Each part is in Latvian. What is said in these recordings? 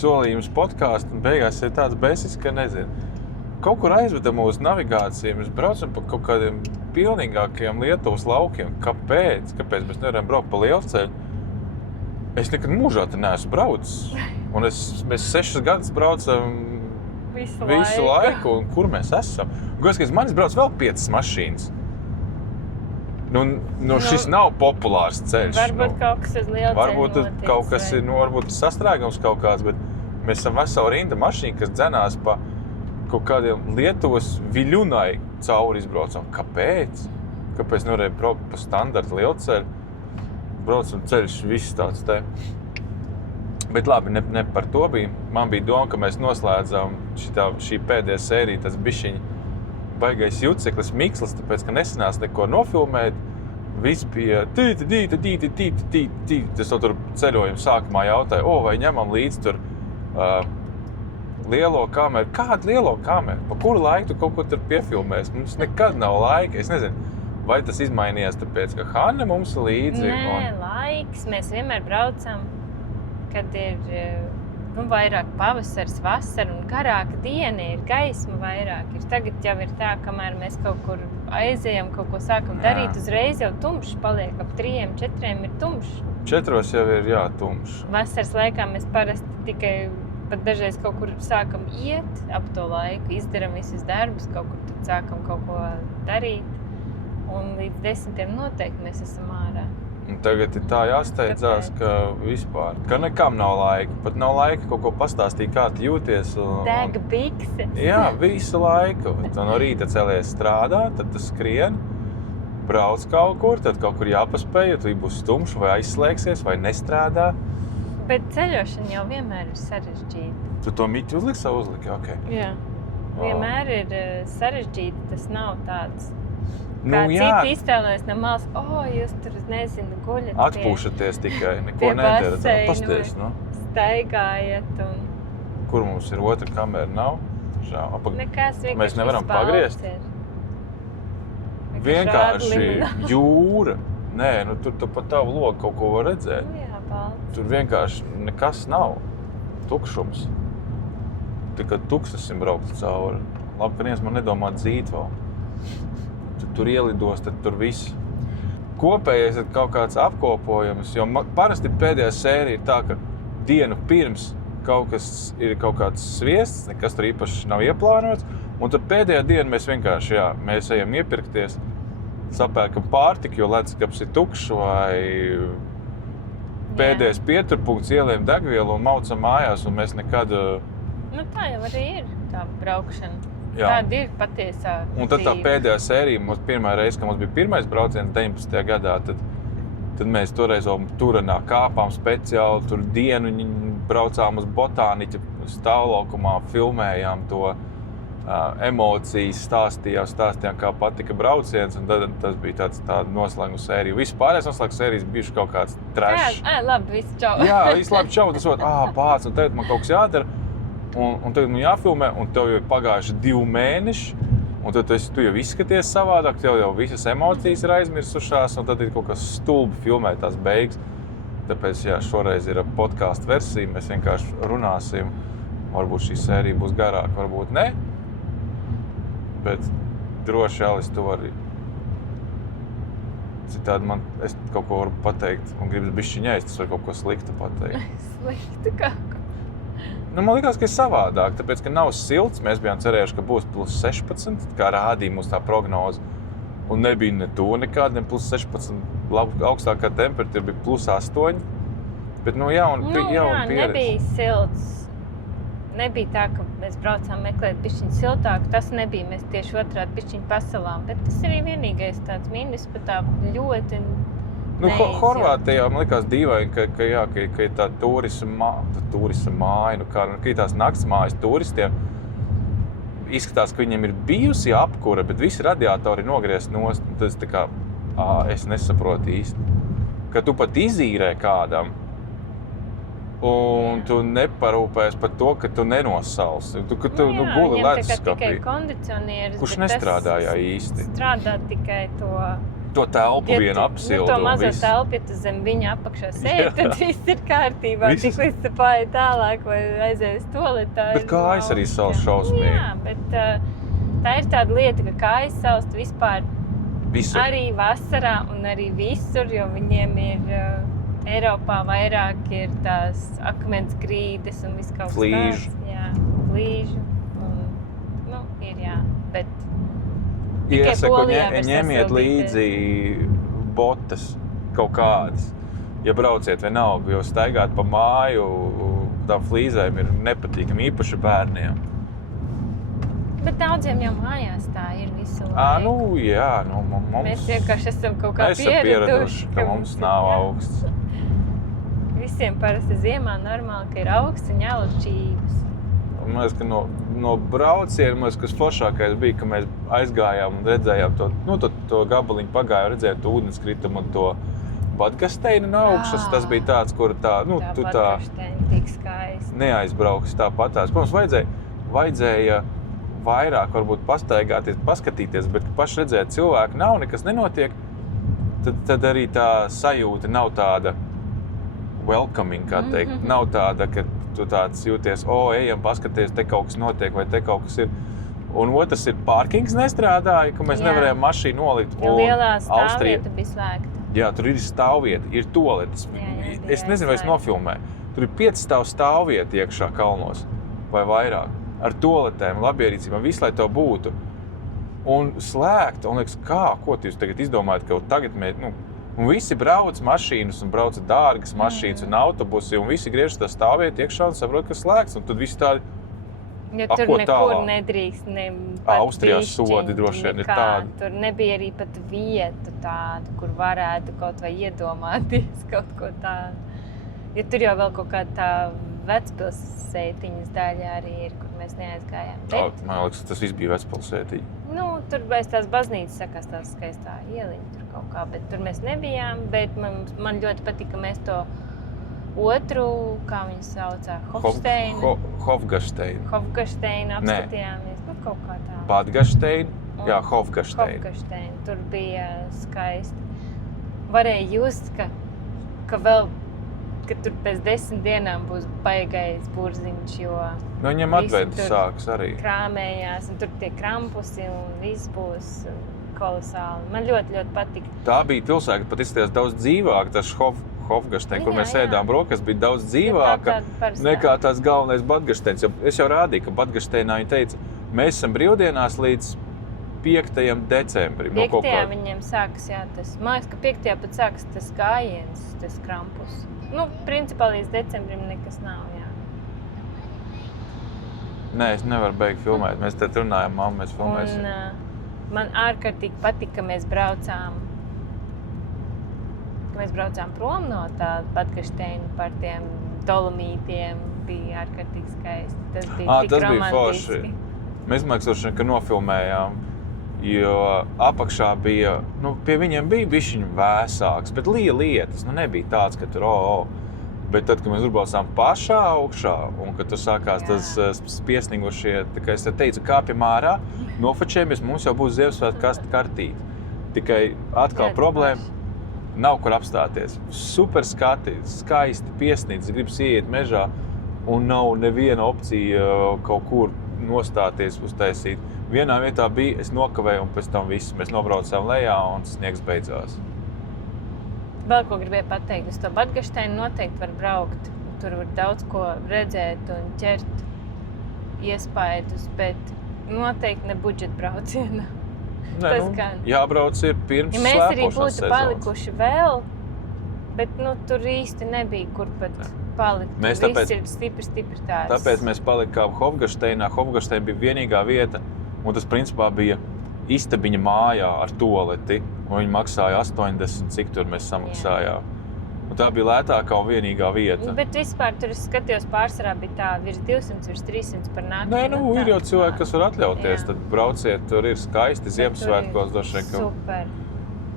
solījums podkāstu un beigās ir tāds bēsis, ka nezinu. Kaut kur aizveda mūsu navigāciju, mēs braucam pa kaut kādiem pilnīgākajiem Lietuvas laukiem. Kāpēc? Kāpēc mēs nevaram braukt pa lielceļu? Es nekad mūžā te neesmu braucis. Un mēs 6 gadus braucam visu laiku. Un kur mēs esam? Gaskaties, manis brauc vēl 5 mašīnas. Šis nav populārs ceļš. Varbūt kaut kas uz lielceļu varbūt kaut kas ir, varbūt sastrēgums kaut kāds, bet mēs esam vesela rinda mašīna, kas dzenās pa kaut kādiem Lietuvas Viļunai cauri izbraucam. Kāpēc? Kāpēc nevarēja braukt pa standarta lielceļu? Braucam ceļš viss tāds te. Bet labi, ne par to bija. Man bija doma, ka mēs noslēdzam šī pēdējā sērija, tas bišķiņ baigais juceklis mikslis, tāpēc, ka nesanās neko nofilmēt. Viss bija tī. Tas tur ceļojuma sākumā jautāja, vai ņemam līdz tur lielo kameru. Kādu lielo kameru? Pa kuru laiku tu kaut ko tur piefilmēs? Mums nekad nav laika. Es nezinu, vai tas izmainījās tāpēc, ka Hanne mums ir līdzi. Nē, laiks. Mēs vienmēr braucam, kad ir vairāk pavasars, vasara un garāka diena ir, gaisma vairāk ir. Tagad jau ir tā, kamēr mēs kaut kur aizejam, kaut ko sākam darīt, uzreiz jau tumšs paliek, ap 3-4 ir tumšs. 4 jau ir, tumšs. Vasaras laikā mēs parasti tikai pat dažreiz kaut kur sākam iet ap to laiku, izdaram visus darbus, kaut kur tad sākam kaut ko darīt. Un līdz 10 noteikti mēs esam ārā. Un tagad ir tā jāsteidzās, ka vispār, ka nekam nav laika. Pat nav laika kaut ko pastāstīt, kā tu jūties. Deg bikses. Jā, visu laiku. Tu no rīta celies strādāt, tad tu skrien, brauc kaut kur, tad kaut kur jāpaspēj, ja tu būs stumšs vai aizslēgsies vai nestrādā. Bet ceļošana jau vienmēr ir sarežģīta. Tu to miķi uzliksi savu uzliki? Okay. Jā. Vienmēr ir sarežģīta, tas nav tāds. Kā citi iztēlojas no malas, jūs tur, nezinu, guļat atpūšaties tikai, neko nedarat. Pasties, staigājat un... Kur mums ir otra kamera? Nav? Žēl. Nekas, mēs nevaram pagriezt. Vienkārši jūra. Nē, tur pa tavu logu kaut ko var redzēt. Jā, balts. Tur vienkārši nekas nav. Tukšums. Tikai tuksasim braukt cauri. Labi, ka viens man nedomā dzīt vēl. Tur ielidos, tad tur viss. Kopējais ir kaut kāds apkopojums, jo parasti pēdējā sērija ir tā, ka dienu pirms kaut kāds sviests, nekas tur īpaši nav ieplānots, un tad pēdējā diena mēs vienkārši, mēs ejam iepirkties, sapērkam pārtiku, jo ledskapis ir tukšs, vai pēdējais pieturpunkts ielējam degvielu un maucam mājās, un mēs nekad... tā jau arī ir tā braukšana. Jā. Tāda ir patiesā un tad tā pēdējā sērija, mums pirmā reize, kad mums bija pirmais brauciens 19. gadā, tad mēs toreiz vēl Turenā kāpām speciāli, tur dienu braucām uz botāniķa stāvlaukumā, filmējām to emocijas, stāstījām, kā patika brauciens, un tad tas bija tāda noslēguma sērija. Vispārējais noslēguma sērijas bijuši kaut kāds trash. Labi, viss čau. Jā, viss labi čau, tas pāc, un tagad man kaut kas jādara. Un tagad man jāfilmē, un tev jau ir pagājuši 2 mēneši, un tad tu jau izskaties savādāk, tev jau visas emocijas ir aizmirsušās, un tad ir kaut kas stulbi filmēt tās beigas. Tāpēc, šoreiz ir podcastu versija, mēs vienkārši runāsim. Varbūt šī sērija būs garāka, varbūt ne. Bet droši, Alis, tu vari... Citādi es kaut ko varu pateikt, un gribas bišķiņ ēst, es varu kaut ko sliktu pateikt. Sliktu kaut ko? Man likās, ka ir savādāk, tāpēc, ka nav silts. Mēs bijām cerējuši, ka būs +16, kā rādīja mums tā prognoze. Un nebija ne to nekāda, ne +16. Augstākā temperatūra bija +8. Bet, nebija silts. Nebija tā, ka mēs braucām meklēt bišķiņ siltāku. Tas nebija, mēs tieši otrādi bišķiņ pasalām. Bet tas arī vienīgais tāds mīnus, bet tā ļoti... Horvātijā man likās dīvaini, ka ir tā turisma māja, kā ir tās naktsmājas turistiem. Izskatās, ka viņiem ir bijusi apkura, bet visi radiatori ir nogriezt nost. Tad es tā kā, es nesaprotu īsti. Ka tu pat izīrē kādam, un tu neparūpēs par to, ka tu nenosalsi. Tu guli leduskapī. Tikai kondicionieris, kurš nestrādāja īsti. Strādā tikai to To telpu vienu apsildu. To mazo telpu, ja tu zem viņa apakšā sēdi, tad viss ir kārtībā. Viss. Tik līdz tu pāri tālāk vai aizēji uz toaletā. Bet kājas arī salas šausmīgi. Jā, bet tā ir tāda lieta, ka kājas salst vispār Visur. arī vasarā un arī visur, jo viņiem ir Eiropā vairāk ir tās akmens grīdas un viss kaut kas Flīžu. tāds. Jā, flīžu. Un, ir jā, bet Iesaku, Polijā var ņemiet sasildīties. līdzi botas kaut kādas. Ja brauciet vienalga, jo staigāt pa māju tām flīzēm ir nepatīkami, īpaši bērniem. Bet daudziem jau mājās tā ir visu laiku. Jā, mums... Mēs vienkārši esam kaut kā esam pieraduši, ka mums nav augsts. Visiem parasti ziemā normāli, ka ir augsts un jālūk čības. Man liekas, ka no brauciena, kas foršākais bija, ka mēs aizgājām un redzējām to gabaliņu pagāju, redzējām to ūdenskritumu un to Badgasteinu no augšas. Tas bija tāds, kur tu Badgasteina tik skaisti. neaizbrauks tāpatās. Protams, vajadzēja vairāk varbūt pastaigāties, paskatīties, bet paši redzēt, cilvēku nav, nekas nenotiek, tad arī tā sajūta nav tāda welcoming, kā teikt. Nav tāda, ka tu tāds jūties, ejam paskaties, te kaut kas notiek vai te kaut kas ir. Un otrs ir parkings nestrādāja, ka mēs nevarējām mašīnu nolikt. Lielā stāvvieta bija slēgta. Jā, tur ir stāvvieta, ir toaletes. Es nezinu, vai es nofilmēju. Tur ir 5 stāvu stāvvieta iekšā kalnos vai vairāk. Ar toaletēm, labierīcībām, visu, lai to būtu. Un slēgt, un liekas, ko jūs tagad izdomājat, ka tagad un visi brauc mašīnas, un brauc dārgas mašīnas un autobusi, un visi griežas tā stāvvieta iekšā un saprot, ka slēgts. Un tad visi tādi, jo tur nekur nedrīkst ne pat Austrijā sodi droši vien ir tādi. Tur nebija arī pat vietu tādu, kur varētu kaut vai iedomāties kaut ko tādu. Jo tur jau vēl kaut kāda tā Vecpilsētiņas daļa arī ir, kur mēs neaizgājām. Man liekas, tas viss bija Vecpilsētiņa. Tur bez tās baznīcas sakās tā skaistā ieliņa tur kaut kā, bet tur mēs nebijām. Bet man ļoti patika, ka mēs to otru, kā viņu saucā, Hofgasteinu apskatījāmies. Kaut kā tā. Badgasteinu, jā, Hofgasteinu. Tur bija skaisti. Varēja just, ka vēl ka tur pēc 10 dienām būs baigais burziņš, jo viņam adventi sāks arī. Krāmējās, un tur tie krampusi, un viss būs kolosāli. Man ļoti, ļoti patika. Tā bija pilsēta, pat izskatījās daudz dzīvāk, tas Hofgasteins, kur mēs ēdām brokas, bija daudz dzīvāka nekā tās galvenais Badgasteins. Es jau rādīju, ka Badgasteinā viņi teica, mēs esam brīvdienās līdz 5. decembrim. 5. viņiem sākas, jā, tas. Man liekas, ka 5. pat sākas tas gājiens, tas krampus. Principā līdz decembrim nekas nav, jā. Nē, es nevaru beigt filmēt. Mēs te runājam, mamma, mēs filmēsim. Un man ārkārtīgi patika, ka mēs braucām prom no tā Badgasteina par tiem Dolomītiem. Bija ārkārtīgi skaisti. Tas bija tik romantiski. Bija forši. Mēs māksoši, ka nofilmējām, jo apakšā bija, pie viņiem bija bišķiņ vēsāks, bet lietas, nebija tāds, ka tur Bet tad, kad mēs uzbraucām pašā augšā, un kad tur sākās tas spiesnīgošie, tā kā es te teicu, kāpjam ārā, nofočējamies, mums jau būs Ziemassvētku kartīte. Tikai atkal problēma, nav kur apstāties. Super skati, skaisti, piesnīts, gribas ieiet mežā, un nav neviena opcija kaut kur nostāties, uztaisīt. Vienā vietā bija, es nokavēju, un pēc tam viss. Mēs nobraucām lejā, un sniegs beidzās. Vēl ko gribēju pateikt, uz to Badgasteinu noteikti var braukt. Tur var daudz ko redzēt un ķert iespaidus, bet noteikti ne budžeta brauciena. Jābrauc ir pirms slēpošanas sezonas. Ja mēs arī būtu palikuši vēl, bet tur īsti nebija, kur pat palikt. Viss ir stipri tāds. Tāpēc mēs palikām Hofgasteinā. Hofgasteina bija vienīgā vieta, un tas principā bija istabiņa mājā ar toaleti. Un viņi maksāja 80, cik tur mēs samaksājām. Un tā bija lētākā un vienīgā vieta. Bet vispār tur es skatījos pārsvarā bija tā virs 200, virs 300 par nakti. Ir jau cilvēki, kas var atļauties. Tad brauciet, tur ir skaisti Ziemassvētkos droši vien. Super.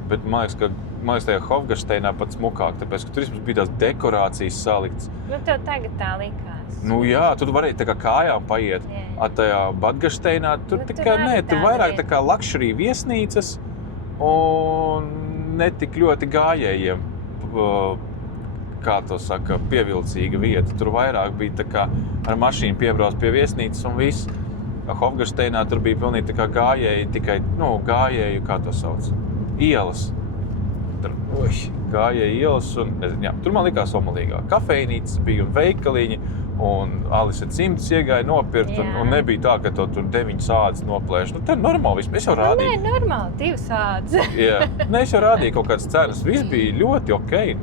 Bet man liekas, tajā Hofgasteinā pat smukāk, tāpēc, ka tur bija tās dekorācijas saliktas. Tev tagad tā likās. Jā, tur varēja tā kā kājām paiet. Tajā Badgasteinā tur tur vairāk tā kā luxury viesnīcas. Un ne tik ļoti gājējiem, kā to saka, pievilcīga vieta. Tur vairāk bija tā kā ar mašīnu piebrauc pie viesnīcas un viss. Hofgarsteinā tur bija pilnīgi tā kā gājēji, tikai, gājēju, kā to sauc, ielas. Tur, gājēji ielas un, nezinu, jā, tur man likās omulīgāk. Kafejnīcas bija un veikaliņi, un Alise cimds iegāja nopirkt, un nebija tā, ka to tur 9 sādas noplēš. Nu, tā ir normāli, es jau rādīju. Nē, normāli, 2 sādas. Jā, es jau rādīju kaut kādas cenas, viss bija ļoti okei.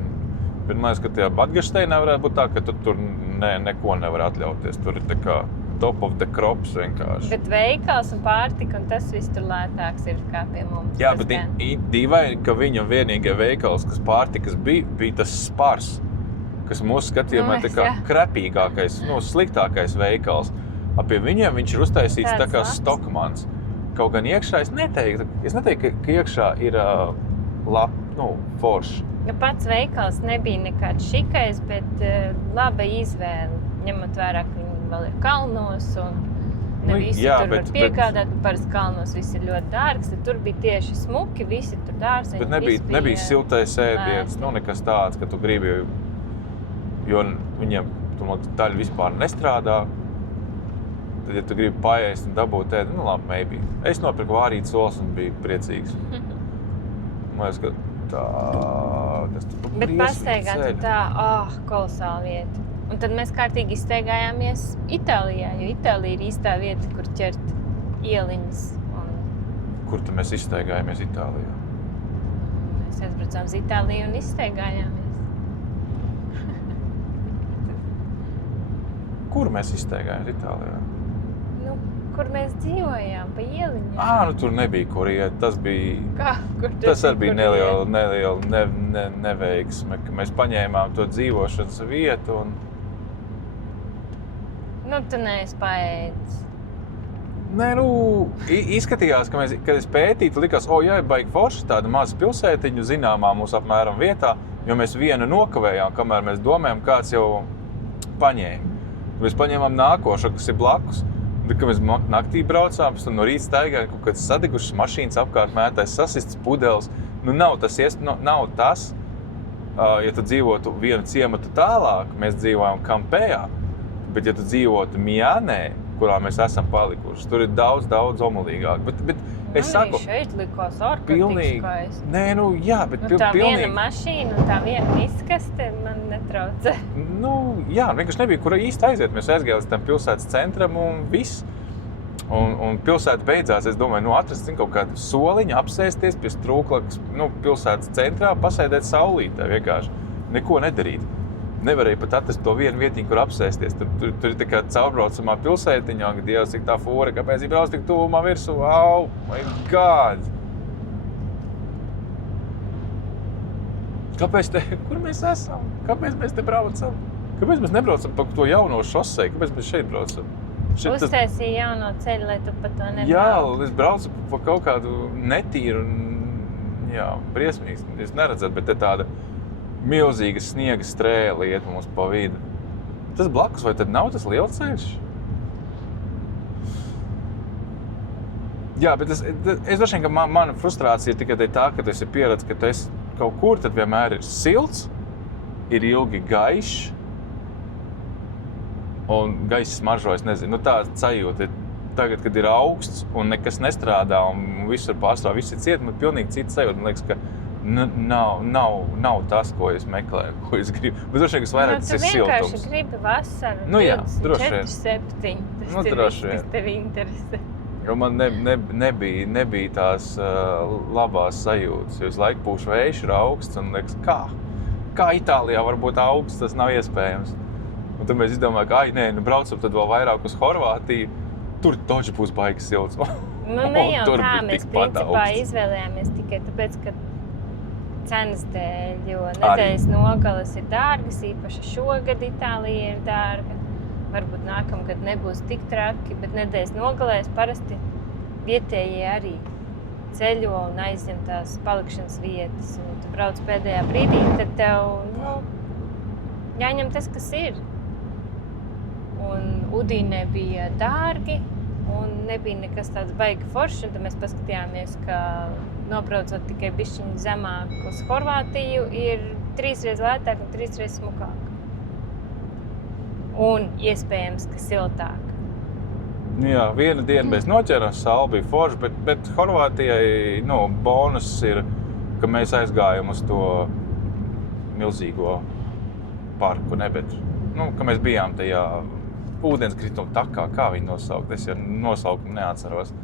Bet man liekas, ka tajā Badgarsteinā varētu būt tā, ka tu tur neko nevar atļauties. Tur ir tā kā top of the crops vienkārši. Bet veikals un pārtika un tas viss tur lētāks ir kā pie mums. Jā, bet dīvaini, ka viņam vienīgie veikals, kas pārtikas bija tas Spars, kas mūsu skatījumā tā kā krepīgākais, sliktākais veikals. Pie viņiem viņš ir uztaisīts tā kā Stockmans. Kaut gan iekšā es neteiktu, ka iekšā ir forši. Pats veikals nebija nekāds šikais, bet laba izvēle, ņemot vērā, ka viņi vēl ir kalnos un ne visi tur var piegādāt. Parasti kalnos viss ir ļoti dārgs, tad tur bija tieši smuki, visi tur dārziņi. Bet nebija siltais ēdiens, nekas tāds, ka tu gribi, jo viņiem daļa vispār nestrādā. Tad, ja tu gribi paēst un dabūt ēdienu, labi, maybe. Es nopirku vārītas olas un biju priecīgs. Man liekas, ka Bet pastaigā tur tā, kolosāla vieta. Un tad mēs kārtīgi izstaigājāmies Itālijā, jo Itālija ir īstā vieta, kur ķert ieliņas. Kur tad mēs izstaigājāmies Itālijā? Mēs aizbraucām uz Itāliju un izstaigājāmies. Kur mēs izstaigājāmies Itālijā? Kur mēs dzīvojām, pa ieliņām. Tur nebija kur iet, tas bija... Kā? Tas arī bija neliela neveiksme, ka mēs paņēmām to dzīvošanas vietu un... Tu neesi paēdis. Nē, izskatījās, kad es pētītu, likās, baigi forši tāda maza pilsētiņa zināmā mūsu apmēram vietā, jo mēs vienu nokavējām, kamēr mēs domājam, kāds jau paņēma. Mēs paņēmām nākošo, kas ir blakus. Kad mēs naktī braucām, pēc tam no rīta staigājām, kaut kāds sadegušas mašīnas apkārt mētais, sasists pudeles. Nav tas, ja tu dzīvotu vienu ciematu tālāk, mēs dzīvojam Kampējā, bet ja tu dzīvotu Mianē, kurā mēs esam palikuši, tur ir daudz omulīgāk. Bet es saku, šeit likās ārkārtīgi skaisti. Nē, bet tā viena mašīna un tā viena izkaste man netraucē. Vienkārši nebija, kur īsti aiziet. Mēs aizgājām līdz tam pilsētas centram un viss. Un pilsēta beidzās, es domāju, atrast kaut kādu soliņu, apsēsties pie strūklakas, pilsētas centrā, pasēdēt saulītē vienkārši. Neko nedarīt. Nevarēja pat atrast to vienu vietiņu, kur apsēsties. Tur ir tā kā caurbraucamā pilsētiņā, ka Dievs, cik tā fūra, kāpēc ir brauc tik tuvumā virsū. Oh my God! Kur mēs esam? Kāpēc mēs te braucam? Kāpēc mēs nebraucam pa to jauno šoseju? Kāpēc mēs šeit braucam? Uztaisīja jauno ceļu, lai tu pa to nebrauc. Jā, es braucu pa kaut kādu netīru briesmīgs. Es neredzētu, bet te tāda milzīga sniega strēle iet mums pa vidu. Tas blakus, vai tad nav tas lielceļš? Jā, bet es droši vien, ka mana frustrācija ir tikai tā, ka tu esi pieredzi, ka tu esi kaut kur, tad vienmēr ir silts, ir ilgi gaišs, un gaiss smaržojas, nezinu, tā sajūta ir tagad, kad ir augsts un nekas nestrādā un visur pārstāv, viss ir ciet, man pilnīgi cita sajūta, man liekas, ka nav tas, ko es meklēju, ko es gribu. Bet droši vien, kas vairāk tas ir siltums. Tu vienkārši gribi vasaru, 24/7. Tas tevi interesē. Jo man nebija tās labās sajūtas. Jo es laiku pūšu vējš, ir augsts un liekas, kā Itālijā var būt augsts, tas nav iespējams. Un tad mēs izdomājam, ka braucam tad vēl vairāk uz Horvātiju. Tur taču būs baigi silts. Ne jau tā, mēs principā izvēlējāmies tikai tāpēc, ka cenas dēļ, jo nedēļas nogalas ir dārgas, īpaši šogad Itālija ir dārga. Varbūt nākamgad nebūs tik traki, bet nedēļas nogalēs parasti vietējie arī ceļo un aizņem tās palikšanas vietas. Un tu brauc pēdējā brīdī, tad tev jāņem tas, kas ir. Un Udīnē bija dārgi, un nebija nekas tāds baigi foršs, un tad mēs paskatījāmies, ka nobraucot tikai bišķiņu zemāk uz Horvātiju ir 3 reizes lētāk un 3 reizes smukāk. Un iespējams, ka siltāk. Jā, vienu dienu mēs noķērām, saule bija forša, bet Horvātijai bonus ir, ka mēs aizgājām uz to milzīgo parku, ka mēs bijām tajā ūdenskrituma takā, kā viņi nosaukt, es jau nosaukumu neatceros.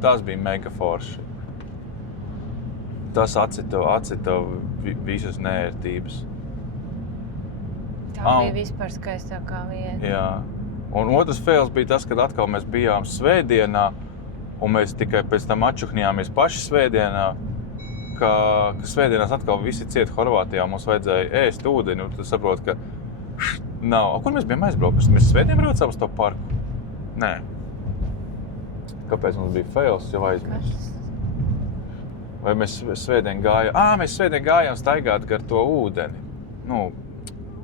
Tas bija mega forši. Tas atcita visas neērtības. Tā bija vispār skaistākā vieta. Jā. Un otrs fails bija tas, kad atkal mēs bijām svētdienā, un mēs tikai pēc tam atčuhnījāmies paši svētdienā, ka svētdienās atkal visi ciet Horvātijā, mums vajadzēja ēst ūdeni, un tu saproti, ka nav. Kur mēs bijām aizbraukuši? Mēs svētdien braucām uz to parku? Nē. Kāpēc mums bija fails, jau aizmirst? Vai mēs svētdien gājām staigāt gar to ūdeni.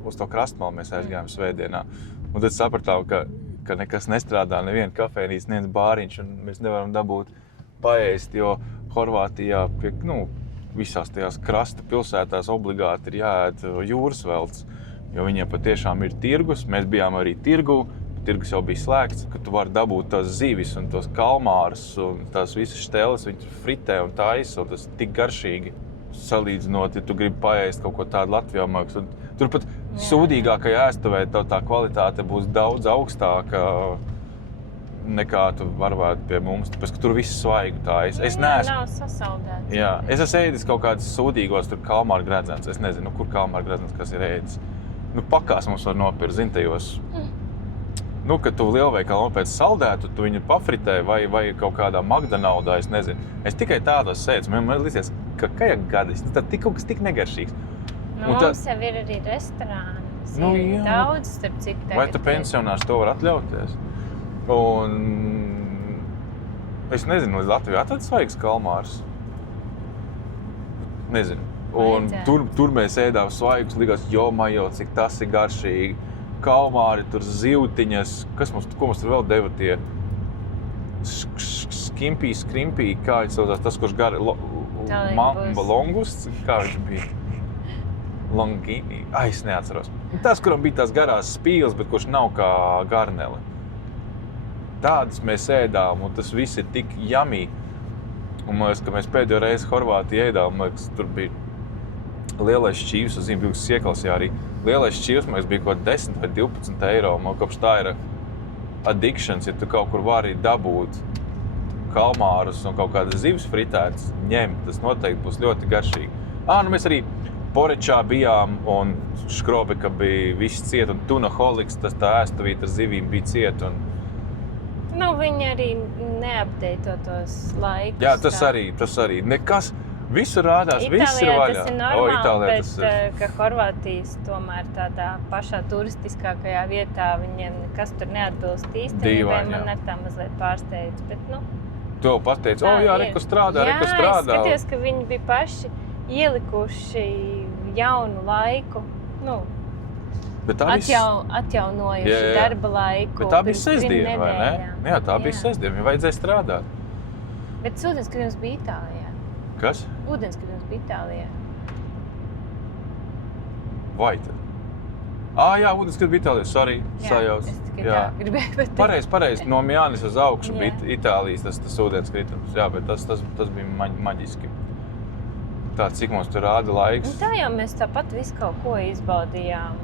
Uz to krastmalu mēs aizgājām svētdienā. Un tad sapratām, ka nekas nestrādā, neviena kafejnīca, neviens bāriņš, un mēs nevaram dabūt paēst, jo Horvātijā visās tajās krasta pilsētās obligāti ir jāēd jūras velts, jo viņiem patiešām ir tirgus. Mēs bijām arī tirgu, tirgus jau bija slēgts, ka tu vari dabūt tās zivis un tos kalmārus un tās visas šteles, viņi fritē un taisa, un tas tik garšīgi. Salīdzinot, ja tu gribi paēst kaut ko tādu Latvijā, turpat sūdīgākajā ēstuvē tā kvalitāte būs daudz augstāka nekā tu varētu pie mums, tāpēc, ka tur viss svaigu tā. Es neesmu... Nav sasaldēts. Jā, es esmu ēdis kaut kādas sūdīgos, tur kalmāru gredzens. Es nezinu, kur kalmāru gredzens, kas ir ēdis. Pakās mums var nopirkt, zintajos. Kad tu lielveikalā nopēc saldētu, tu viņu pafritē vai kaut kādā McDonaldā, es nezinu. Es tikai tādos sēdzu, man liekas, ka kajak gadis, tad kaut kas tik negaršīgs. Mums jau ir arī restorāni, ir daudz, starp citu. Vai tu pensionārs to var atļauties? Un es nezinu, līdz Latvijā atrada svaigs kalmārs. Nezinu. Un tur mēs ēdām svaigus, likās, jomajo, cik tas ir garšīgi. Kalmāri, tur zivtiņas, ko mums tur vēl deva tie skimpī, kā viņš saucās, tas, kurš gari, longusts, kā viņš bija? Longini, es neatceros. Tas, kuram bija tās garās spīles, bet kurš nav kā garnele. Tādas mēs ēdām, un tas viss ir tik yummy. Un man liekas, ka mēs pēdējo reizi Horvātiju ēdām, man liekas, tur bija lielais šķīvs, es zinu, bija Siekalsjā arī. Lielais šķīvs, man liekas, bija kaut 10 vai 12 eiro. Man kopš tā ir addictions, ja tu kaut kur vari dabūt kalmārus un kaut kādas zivis fritētas, ņemt, tas noteikti būs ļoti garšīgi. Mēs arī Porečā bijām, un Škrobika bija viss ciet, un Tunaholiks, tas tā ēstuvīt ar zivīm bija ciet. Viņi arī neapdeito tos laikus. Jā, tas arī. Nekas, visur rādās, viss ir vaļā. Tas ir normāli, bet ka Horvātijas tomēr tādā pašā turistiskākajā vietā viņiem nekas tur neatbilst īstenībai. Man ir tā mazliet pārsteidz, bet To pateicu, reku strādā. Jā, es skatījos, ka viņi bija paši ielikuši jaunu laiku, atjaunojuši darba laiku. Bet tā bija sestdiena, vai ne? Jā, tā bija sestdiena, viņam vajadzēja strādāt. Bet ūdenskritums bija Itālijā. Kas? Ūdenskritums bija Itālijā. Vai tad? Jā, ūdenskritums bija Itālijā, sorry, sajaus. Es tikai tā gribēju pateikt. Pareizi, no Mjānis uz augšu bija Itālijas tas ūdenskritums. Jā, bet tas bija maģiski. Tā, cik mums tur rāda laiks. Tā jau mēs tāpat visu kaut ko izbaudījām.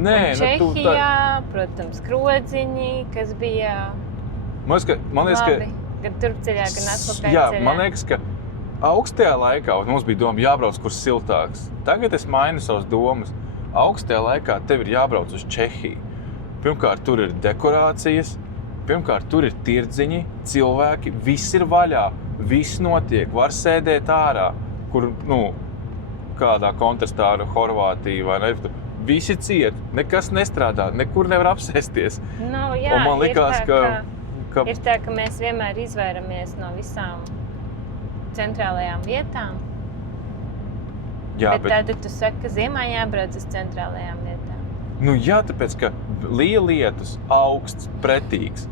Nē, Čehijā, protams, Krodziņi, kas bija man liekas, labi. Gan turpceļā, gan atpakaļceļā. Jā, man liekas, ka augstajā laikā mums bija doma jābrauc, kur siltāks. Tagad es mainu savas domas. Augstajā laikā tev ir jābrauc uz Čehiju. Pirmkārt, tur ir dekorācijas, pirmkārt, tur ir tirdziņi, cilvēki, viss ir vaļā. Viss notiek, var sēdēt ārā, kur, kādā kontrastā ar Horvātiju vai ne. Visi ciet, nekas nestrādā, nekur nevar apsēsties. Jā, un man likās, ir tā, ka mēs vienmēr izvairamies no visām centrālajām vietām. Jā, bet tad tu saki, ka ziemā jābrauc uz centrālajām vietām. Jā, tāpēc, ka līja lietus, augsts, pretīgs.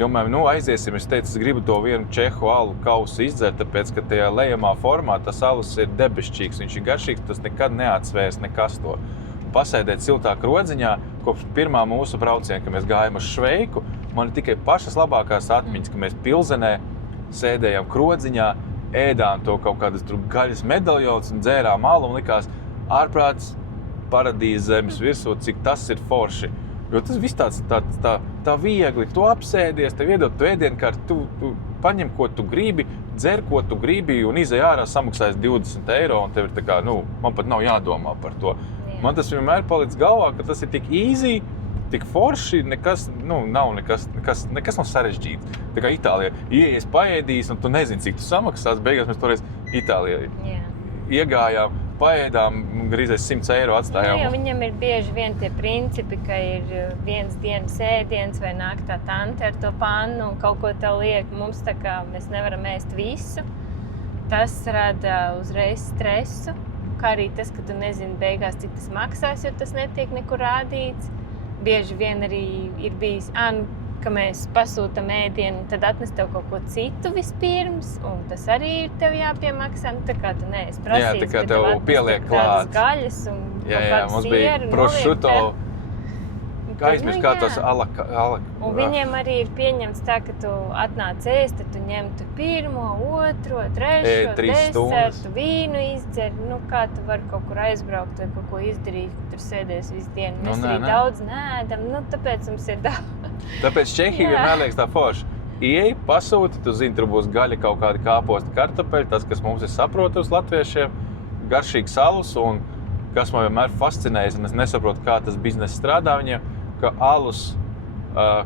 domājam, aiziesim, es teicu, es gribu to vienu čehu alu kausu izdzert, tāpēc, ka tajā lejamā formā tas alus ir debesšķīgs, viņš ir garšīgs, tas nekad neatsvērs nekas to. Pasēdēt siltā krodziņā, kopš pirmā mūsu brauciena, kad mēs gājām uz Šveiku, man ir tikai pašas labākās atmiņas, ka mēs Pilzenē sēdējām krodziņā, ēdām to kaut kādas tur gaļas medaljonas un dzērām alu un likās ārprāts paradīze zemes virsū, cik tas ir forši. Jo tas viss tā viegli, tu apsēdies, tev iedod tu ēdienkarti, tu paņem, ko tu gribi, dzer, ko tu gribi un izej ārā samaksājas 20 eiro un tev ir tā kā, man pat nav jādomā par to. Jā. Man tas vienmēr palic galvā, ka tas ir tik easy, tik forši, nekas nav sarežģīts. Tā kā Itālijā ieies paēdīs un tu nezini, cik tu samaksās, beigās mēs toreiz Itālijā iegājām, paēdām, grīzēs 100 eiro atstājām. Jā, viņam ir bieži vien tie principi, ka ir viens dienas ēdiens vai nāk tā tante ar to pannu un kaut ko tev liek. Mums tā kā mēs nevaram ēst visu. Tas rada uzreiz stresu, kā arī tas, ka tu nezini beigās, cik tas maksās, jo tas netiek nekur rādīts. Bieži vien arī ir bijis, ka mēs pasūtam ēdienu, tad atnes tev kaut ko citu vispirms, un tas arī ir tev jāpiemaksā. Tā kā tu neesi prasījis, tā kā tev pieliek klāt. Gaļas un kaut kādu mums sieru, bija prosciutto, kā aizmirst kā tos Un viņiem arī ir pieņemts tā, ka tu atnāc ēst, tad tu ņem tu pirmo, otro, trešo, desertu, vīnu izdzer. Kā tu vari kaut kur aizbraukt vai kaut ko izdarīt, tur sēdies visu dienu. Mēs arī daudz neēdam, tāpēc mums ir daudz. Tāpēc Čehija vienmēr liekas tā forši. Ieej, pasūti, tu zini, tur būs gaļa, kaut kādi kāposti, kartupeļi, tas, kas mums ir saprotams latviešiem, garšīgs alus, un kas man vienmēr fascinējas, un es nesaprotu, kā tas bizness strādā viņiem, ka alus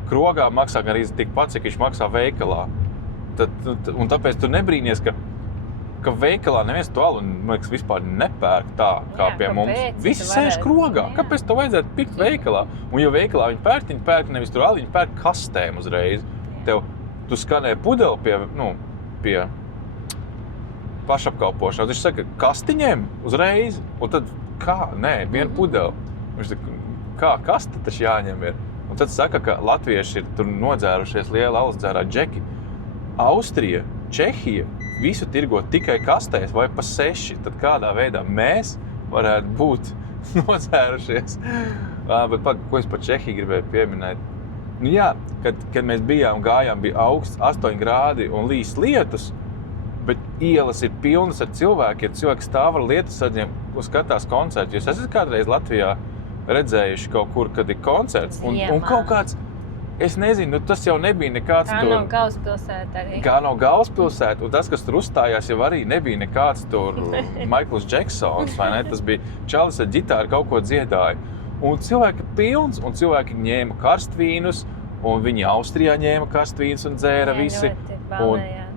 krogā maksā gan arī tikpat, cik viņš maksā veikalā. Un tāpēc tu nebrīnies, ka veikalā neviens to alu, man liekas, vispār nepērk tā, kā pie mums. Visi sēž krogā. Kāpēc to vajadzētu pirkt veikalā? Un jo veikalā viņi pērk nevis tur alu, viņi pērk kastēm uzreiz. Tu skanē pudeli pie pašapkalpošanas. Viņš saka, kastiņiem uzreiz, un tad kā? Nē, vienu pudeli. Viņš saka, kā kasta taču jāņem ir? Un tad saka, ka latvieši ir tur nodzērušies liela alus dzērā džeki. Austrija, Čehija, visu tirgo tikai kastēs vai pa 6, tad kādā veidā mēs varētu būt nodzērušies. Bet ko es par Čehiju gribēju pieminēt? Kad mēs gājām, bija augsts 8 grādi un līs lietus, bet ielas ir pilnas ar cilvēkiem, cilvēki stāv ar lietusardziem un skatās koncertu. Jūs esat kādreiz Latvijā redzējuši kaut kur, kad ir koncerts un kaut kāds, es nezinu, tas jau nebija nekāds tur. Kā nav galvaspilsēta arī. Kā nav galvaspilsēta, un tas, kas tur uzstājās, jau arī nebija nekāds tur Maikls Džeksons, vai ne? Tas bija čalis ar ģitāru kaut ko dziedāja. Un cilvēki pilns, un cilvēki ņēma karstvīnus, un viņi Austrijā ņēma karstvīnus un dzēra visi.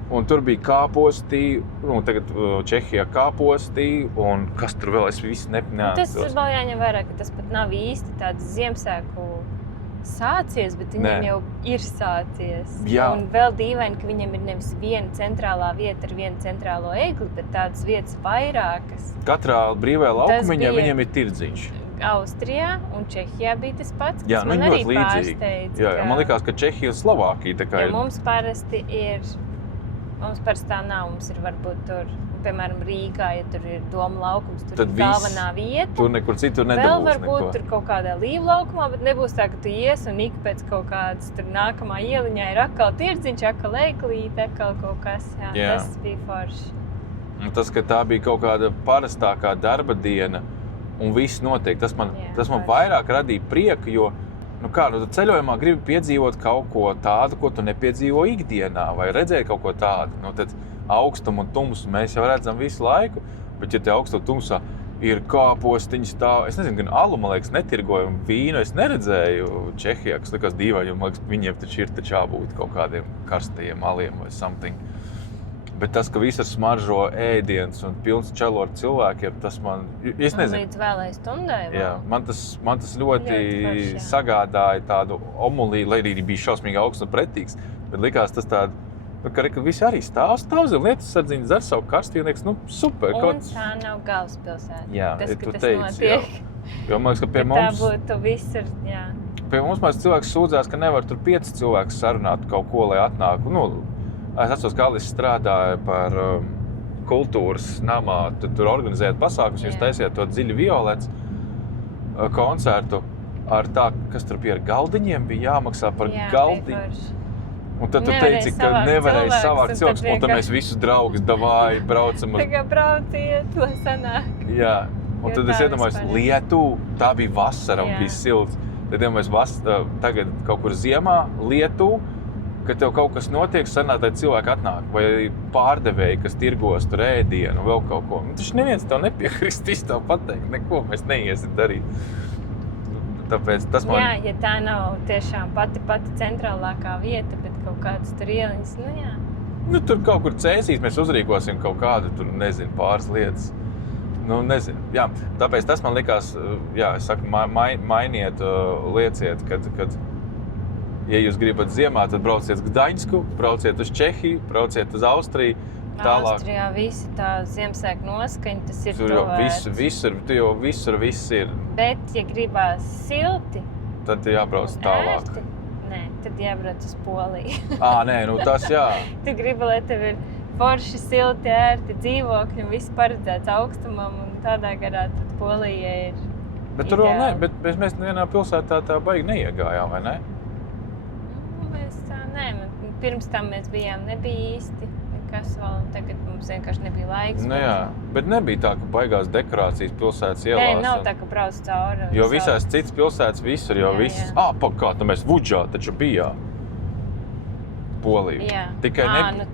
Un tur bija kāposti, un tagad Čehijā kāposti, un kas tur vēl, es visu neatceros. Tas vēl jāņem vērā, ka tas pat nav īsti tāds Ziemassvētku sācies, bet viņam jau ir sācies. Jā. Un vēl dīvaini, ka viņam ir nevis viena centrālā vieta ar vienu centrālo egli, bet tādas vietas vairākas. Katrā brīvajā laukumiņā viņam ir tirdziņš. Austrijā un Čehijā bija tas pats, kas jā, man arī pārsteidz. Jā, man likās, ka Čehija un Slovākija tā kā ir. Mums parasti tā nav, mums ir varbūt tur, piemēram, Rīgā, ja tur ir Doma laukums, tur ir galvenā vieta. Tur nekur citur nedabūs vēl varbūt tur kaut kādā līvu laukumā, bet nebūs tā, ka tu ies un ik pēc kaut kādas tur nākamā ieliņā ir atkal tirdziņš, atkal eiklīte, atkal kaut kas. Jā. Tas bija forši. Un tas, ka tā bija kaut kāda parastākā darba diena un viss notiek, tas man vairāk radīja prieku, jo ceļojumā gribi piedzīvot kaut ko tādu, ko tu nepiedzīvo ikdienā, vai redzēt kaut ko tādu. Tad augstumu un tumsu mēs jau redzam visu laiku, bet ja te augstu tumsā ir kāpostiņi stāv, es nezinu, gan alu, man liekas, netirgoju, un vīnu es neredzēju Čehijā, kas likās dīvaini, jo man liekas, viņiem taču ir jābūt kaut kādiem karstajiem aliem vai something. Bet tas, ka visur smaržo ēdiens un pilns čelo ar cilvēkiem, tas man, es nezinu. Līdz vēlai stundai vēl. Jā, man tas ļoti sagādāja tādu omulī, lai arī bija šausmīgi augsts un pretīgs, bet likās tas tādu, ka visi arī stāv zem lietusardziņu, dzer savu karstīju un liekas, super. Un tā nav galvaspilsēta. Jā, tas, tu tas teici, notiek. Jo man liekas, ka pie Tā mums, būtu visur, jā. pie mums mēs cilvēks sūdzās, ka nevar tur 5 cilvēkus sarunāt kaut ko, lai atnāk. Nu, es atceros, ka Alis strādāja par kultūras namā, tur organizējat pasākumus, jūs taisiet to Dziļi Violets koncertu ar tā, kas tur bija ar galdiņiem, bija jāmaksā par galdiņu. Un tad tu teici, ka nevarēja savākt cilvēkus, un tad mēs visus draugus davāji, braucam uz... Tā kā brauciet, lai sanāk. Jā, un tad es iedomājos, Lietuva, tā bija vasara un bija silts. Tad iedomājos, tagad kaut kur ziemā, Lietuva, kad tev kaut kas notiek, sanāk, tad cilvēki atnāk, vai pārdevēji, kas tirgos tur ēdienu, vēl kaut ko. Taču neviens tev nepiekristīs tev pateikt, neko mēs neiesim darīt. Tāpēc tas man... Jā, ja tā nav tiešām pati centrālākā vieta, bet kaut kādas tur ieliņas, nu jā. Nu, tur kaut kur cēsīs, mēs uzrīkosim kaut kādu, tur, nezinu, pāris lietas. Nu, nezinu, jā. Tāpēc tas man likās, jā, es saku, mainiet, lieciet, kad ja jūs gribat ziemā, tad brauciet uz Gdaņsku, brauciet uz Čehiju, brauciet uz Austriju, tālāk. Austrijā visi tā Ziemassvētku noskaņa, tas ir tur to vērts. Visur viss ir. Bet, ja gribās silti, tad jābrauc tālāk. ērti, nē, tad jābrauc uz Poliju. Nē, nu tas jā. Tu gribi, lai tev ir forši, silti, ērti dzīvokļi un viss paredzēts augstumam un tādā garā, tad Polija ir Bet tur vēl ne, bet mēs vienā pilsētā tā baigi neiegājām, vai ne? Mēs tā, nē, pirms tam mēs bijām, nebija īsti nekas vēl, un tagad mums vienkārši nebija laiks. Nu jā, bet nebija tā, ka baigās dekorācijas pilsētas ielās. Nē, nav tā, ka brauc cauri. Jo visās citas pilsētas visur, jo viss... Kā, nu mēs Vuģā taču bijām. Polija. Jā. Tikai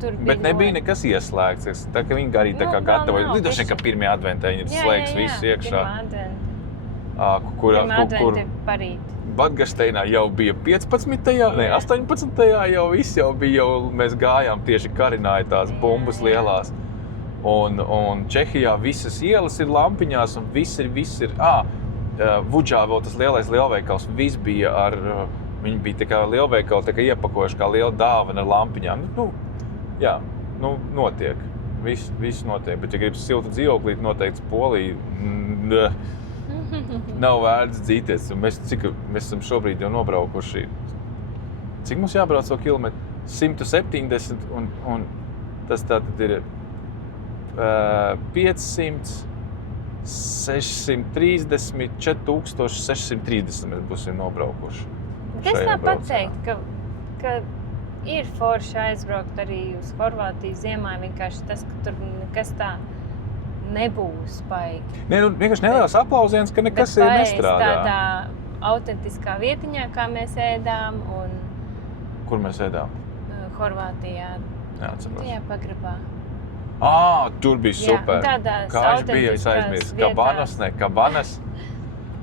tur bija bet nebija nekas ieslēgts. Tā, ka viņi arī tā kā gatavoja. Lidoši, ka pirmie adventē viņi ir slēgs visu iekšā. Pirmā adventa ir parīt. Badgašteinā jau bija 15. 18. jau viss jau bija, mēs gājām tieši karināja tās bumbas lielās. Un Čehijā visas ielas ir lampiņās un viss ir. Vuģā vēl tas lielais lielveikals, viss bija ar, viņi bija tā kā lielveikali, tā kā iepakojuši kā liela dāvana ar lampiņām. Jā, notiek. Viss notiek, bet ja gribas siltu dzīvoklīt, noteikti Polija, nav vērts dzīties. Mēs esam šobrīd jau nobraukuši. Cik mums jābrauc to kilometru? 170 un tas tātad ir 500, 630, 4630 mēs būsim nobraukuši. Es tā pateikt, ka ir forši aizbraukt arī uz Horvātiju ziemā, vienkārši tas, ka tur nekas tā nebūs baigi. Nē, vienkārši neliels aplausiens, ka nekas ir nestrādā. Tādā autentiskā vietiņā, kā mēs ēdām un... Kur mēs ēdām? Horvātijā. Neatceros. Tajā pagrabā. Tur bija super. Kāds bija, es aizmirstu. Kabanas.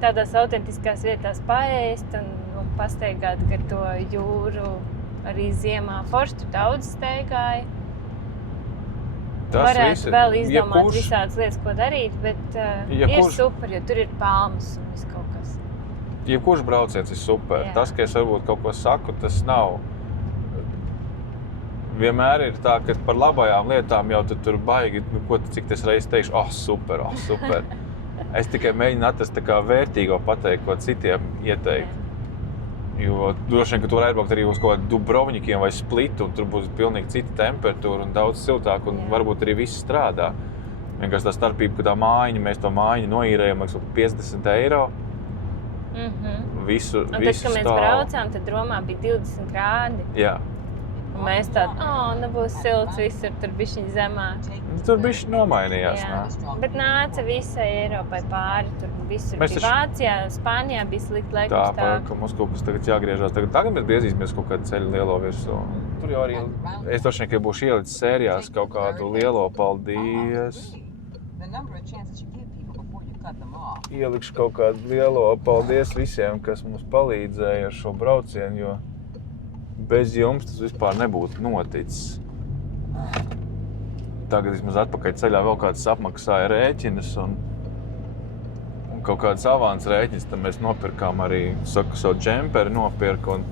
Tādās autentiskās vietās paēst un pastaigāt gar to jūru arī ziemā. Forši tur daudz staigāja. Varētu vēl izdomāt visādas lietas, ko darīt, bet ir super, jo tur ir palmas un viss kaut kas. Jebkurš brauciens ir super. Jā. Tas, ka es varbūt kaut ko saku, tas nav. Vienmēr ir tā, ka par labajām lietām jau tu tur baigi, cik es reiz teikšu, super. Es tikai mēģinu atrast tā kā vērtīgo pateikt, ko citiem ieteikt. Jo droši vien, ka tu vari aizbraukt arī uz kaut kādu Dubrovnikiem vai Splitu, un tur būs pilnīgi cita temperatūra un daudz siltāk, un varbūt arī viss strādā. Vienkārši tā starpība, ka tā mājiņa, mēs to mājiņu noīrējam, 50 eiro. Visu un tad, kad mēs braucām, tad Romā bija 20 grādi. Jā. Un mēs tādi, nebūs silts visur, tur bišķiņ zemāk. Tur bišķi nomainījās. Bet nāca visai Eiropai pāri, tur visur bija Vācijā, Spānijā bija slikti laikums tā. Ka mums kaut kas tagad jāgriežās. Tagad mēs griezīsimies kaut kādu ceļu lielo virsū. Tur jau arī, es droši vien, ka būšu ielicis sērijās kaut kādu lielo paldies. Ielikšu kaut kādu lielo paldies visiem, kas mums palīdzēja ar šo braucienu, jo bez jums tas vispār nebūtu noticis. Tagad vismaz atpakaļ ceļā vēl kāds apmaksāja rēķinus un kaut kāds avans rēķins, tad mēs nopirkām arī, savu džemperi nopirku un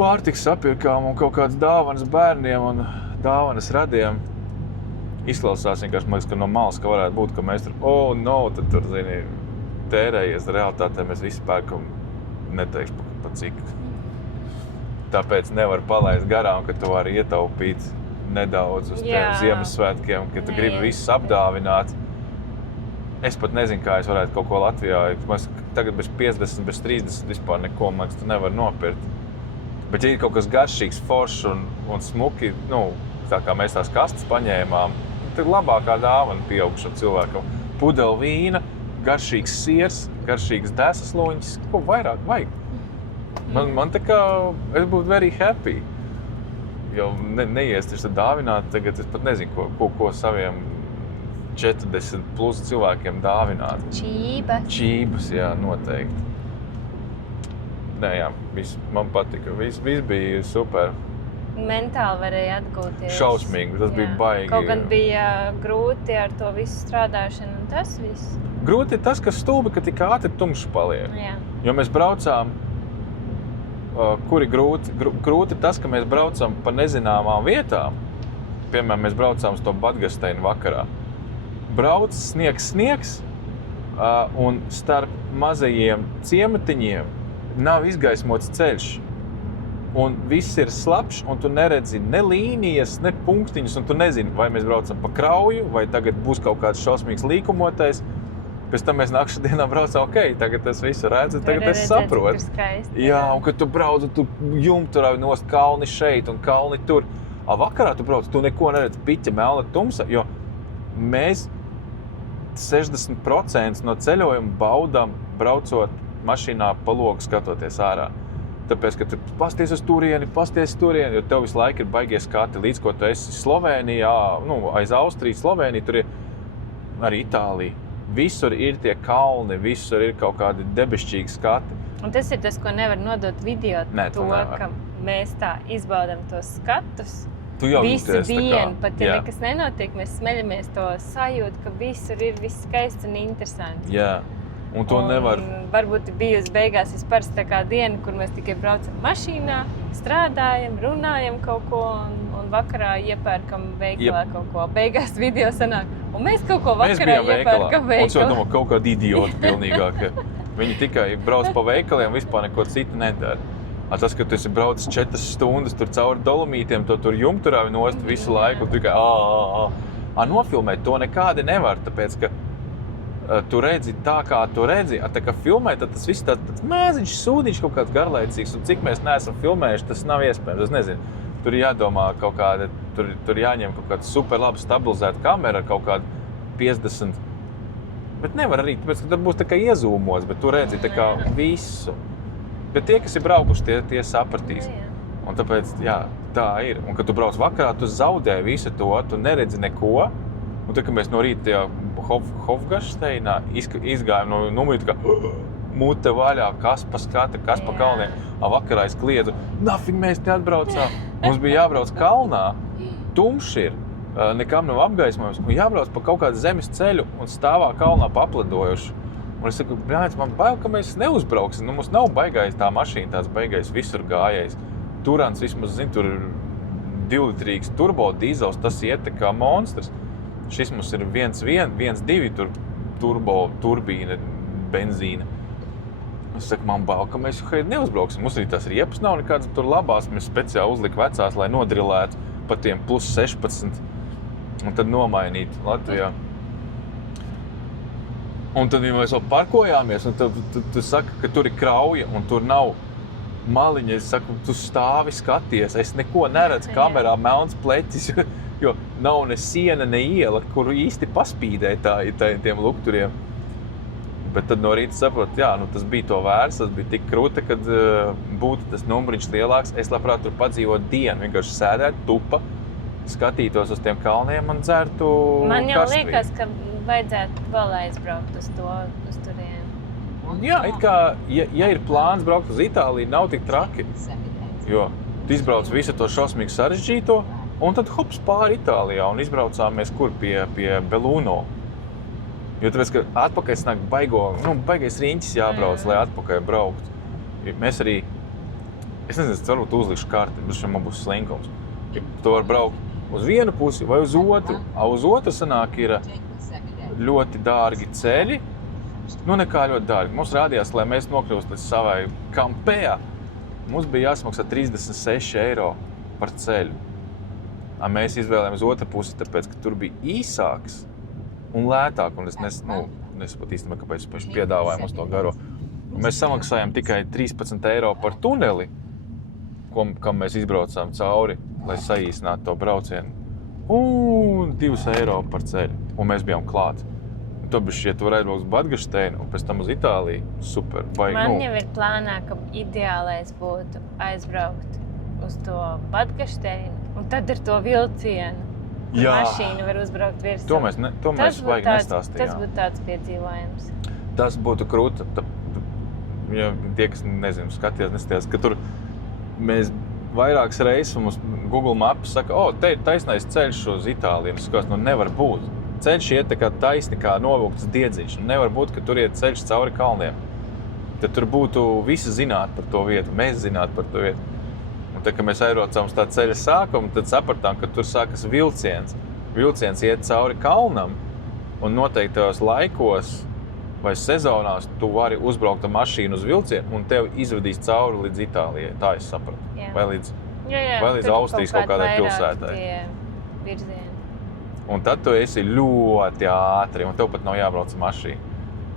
pārtiks sapirkām un kaut kādas dāvanas bērniem un dāvanas radiem. izklausās vienkārši, man liekas, ka no malas, ka varētu būt, ka mēs tad tur, zini, tērējies. Realitātē mēs visi pērkam, neteikšu pa cik. Tāpēc nevar palaist garām, ka tu vari ietaupīt nedaudz uz tiem Ziemassvētkiem, ka tu gribi visus apdāvināt. Es pat nezinu, kā es varētu kaut ko Latvijā. Tagad bez 50, bez 30 vispār neko, man liekas, tu nevar nopirkt. Bet ja ir kaut kas garšīgs, foršs un smuki, tā kā mēs tās kastes paņēmām, tad labākā dāvana pieaugušam cilvēkam. Pudeli vīna, garšīgs siers, garšīgs desasloņas, ko vairāk vajag. Man tā kā, es būtu very happy. Jo neiesties dāvināt, tagad es pat nezinu, ko saviem 40 plus cilvēkiem dāvināt. Čības, jā, noteikti. Nē, jā, man patika, viss bija super. Mentāli varēja atgūties. Šausmīgi, tas bija baigi. Kaut gan bija grūti ar to visu strādāšanu un tas viss. Grūti ir tas, ka stulbi, ka tik ātri tumšs paliek. Jā. Jo mēs braucām, kuri grūti? Grūti ir tas, ka mēs braucam pa nezināmām vietām. Piemēram, mēs braucām uz to Badgasteinu vakarā. Brauc, sniegs, un starp mazajiem ciematiņiem nav izgaismots ceļš. Un viss ir slapšs, un tu neredzi ne līnijas, ne punktiņus, un tu nezini, vai mēs braucam pa krauju, vai tagad būs kaut kāds šausmīgs līkumotais. Pēc tam mēs nākšu dienā braucam, tagad es visu redzu, tagad es saprotu. Jā, un kad tu brauc, tu jumturāvi nost kalni šeit un kalni tur. Vakarā tu brauc, tu neko neredzi, piķa, melna, tumsa, jo mēs 60% no ceļojuma baudām braucot mašīnā pa logu skatoties ārā. Tāpēc, ka tu pasties uz turieni, jo tev visu laiku ir baigie skati, līdz ko tu esi Slovēnijā, aiz Austrijas, Slovēnija, tur ir arī Itālija. Visur ir tie kalni, visur ir kaut kādi debešķīgi skati. Un tas ir tas, ko nevar nodot video, ka mēs tā izbaudam tos skatus. Visu dienu, pat ja nekas nenotiek, mēs smeļamies to sajūtu, ka visur ir viss skaists un interesants. Jā, un to nevar. Varbūt bija uz beigās vispār tā kā diena, kur mēs tikai braucam mašīnā, strādājam, runājam kaut ko un vakarā iepērkam veikalā kaut ko. Beigās video sanāk. Un mēs kaut ko vakarā iepērkam veikalā. Un es domāju, kaut kādi idioti pilnīgāk. Viņi tikai brauc pa veikaliem, vispār neko citu nedara. Tas, ka tu esi braucis 4 stundas tur cauri Dolomītiem, to tur jumturāvi nost visu laiku, un tu tikai nofilmēt to nekādi nevar, tāpēc, ka tu redzi tā, kā tu redzi. Tā kā filmē, tad tas viss tāds maziņš sūdiņš kaut kāds garlaicīgs, un cik mēs neesam filmējuši, tas nav iespējams. Es nezinu, tur ir jādomā kaut kāda, tur jāņem kaut kāda super labi stabilizēta kamera, kaut kāda 50. Bet nevar arī, tāpēc, ka tur būs tā kā iezūmos, bet tu redzi tā kā visu. Bet tie, kas ir braukuši, tie sapratīs. Un tāpēc, jā, tā ir. Un, kad tu brauc vakarā, tu zaudē visu to, tu neredzi neko. Un tad, kad mēs no rīta tajā Hofgašteinā izgājām no numurīt, kā mute vaļā, kas pa skata, kas pa kalniem. Vakarā es kliedzu, nafig mēs te atbraucām. Mums bija jābrauc kalnā, tumšs ir, nekam nav apgaismojums. Un jābrauc pa kaut kādu zemes ceļu un stāvā kalnā paplidojuši. Un es saku, man bail, ka mēs neuzbrauksim. Mums nav baigais tā mašīna, tāds baigais visur gājējs. Turants vismaz, tur ir 2-litrīgs turbo dīzels, tas iet kā monstrs. Šis mums ir 1.2 turbo turbīna, benzīna. Es saku, man bail, ka mēs neuzbrauksim. Mums arī tās riepas nav nekādas tur labās. Mēs speciāli uzlika vecās, lai nodrilētu pa tiem plus 16 un tad nomainīt Latvijā. Un tad mēs vēl parkojāmies, un tu saki, ka tur ir krauja, un tur nav maliņa. Es saku, tu stāvi skaties, es neko neredzu kamerā, melns pleķis, jo nav ne siena, ne iela, kuru īsti paspīdēt tiem lukturiem. Bet tad no rīta saprotu, tas bija to vērts, tas bija tik krūta, kad būtu tas numuriņš lielāks. Es labprāt tur padzīvotu dienu, vienkārši sēdētu, tupa, skatītos uz tiem kalniem un dzertu karstvīnu. Man jau liekas, ka vajadzētu vēl aizbraukt uz turieni. Jā, it kā, ja ir plāns braukt uz Itāliju, nav tik traki. Jo tu izbrauc visu to šausmīgi sarežģīto, un tad hops pāri Itālijā un izbraucāmies kur pie Belluno. Jo tāpēc, ka atpakaļ snāk baigais riņķis jābrauc, lai atpakaļ braukt. Mēs arī, es nezinu, varbūt uzlikšu karti, bet man būs slinkums. Tu var braukt uz vienu pusi vai uz otru. Uz otru sanāk ir ļoti dārgi ceļi. Nu, nekā ļoti dārgi. Mums rādījās, lai mēs nokļūst līdz savai Kampējā, mums bija jāsmaksā 36 eiro par ceļu. Mēs izvēlējāmies otru pusi, tāpēc, ka tur bija īsāks un lētāk. Un es nesaprotu īstenībā, kāpēc viņš piedāvāja mums to garo. Un mēs samaksājām tikai 13 eiro par tuneli, kam mēs izbraucām cauri, lai saīsinātu to braucienu. Un 2 eiro par ceļu. Un mēs bijām klāt. Tu varētu braukt uz Badgašteinu un pēc tam uz Itāliju. Super. Man jau ir plānā, ka ideālais būtu aizbraukt uz to Badgašteinu un tad ar to vilcienu. Mašīnu var uzbraukt virsū. To mēs baigi nestāstījām. Tas būtu tāds piedzīvojums. Tas būtu krūti. Ja tie, kas neskatījās, ka tur mēs vairākas reizes mums Google Maps saka, te ir taisnais ceļš uz Itāliju. Es skatos, nevar būt. Ceļš iet tā kā taisni, kā novilktas diedziņš. Nevar būt, ka tur iet ceļš cauri kalniem. Tad tur būtu visi zināt par to vietu, mēs zināt par to vietu. Un tad, kad mēs aizbraucām uz tā ceļa sākumu, tad sapratām, ka tur sākas vilciens. Vilciens iet cauri kalnam un noteiktajos laikos vai sezonās tu vari uzbraukt ar mašīnu uz vilcienu un tev izvedīs cauri līdz Itālijai. Tā es sapratu. Jā. Vai līdz Austrijas kaut kādai pilsētai. Virzieni. Un tad tu esi ļoti ātri, un tev pat nav jābrauc mašīna.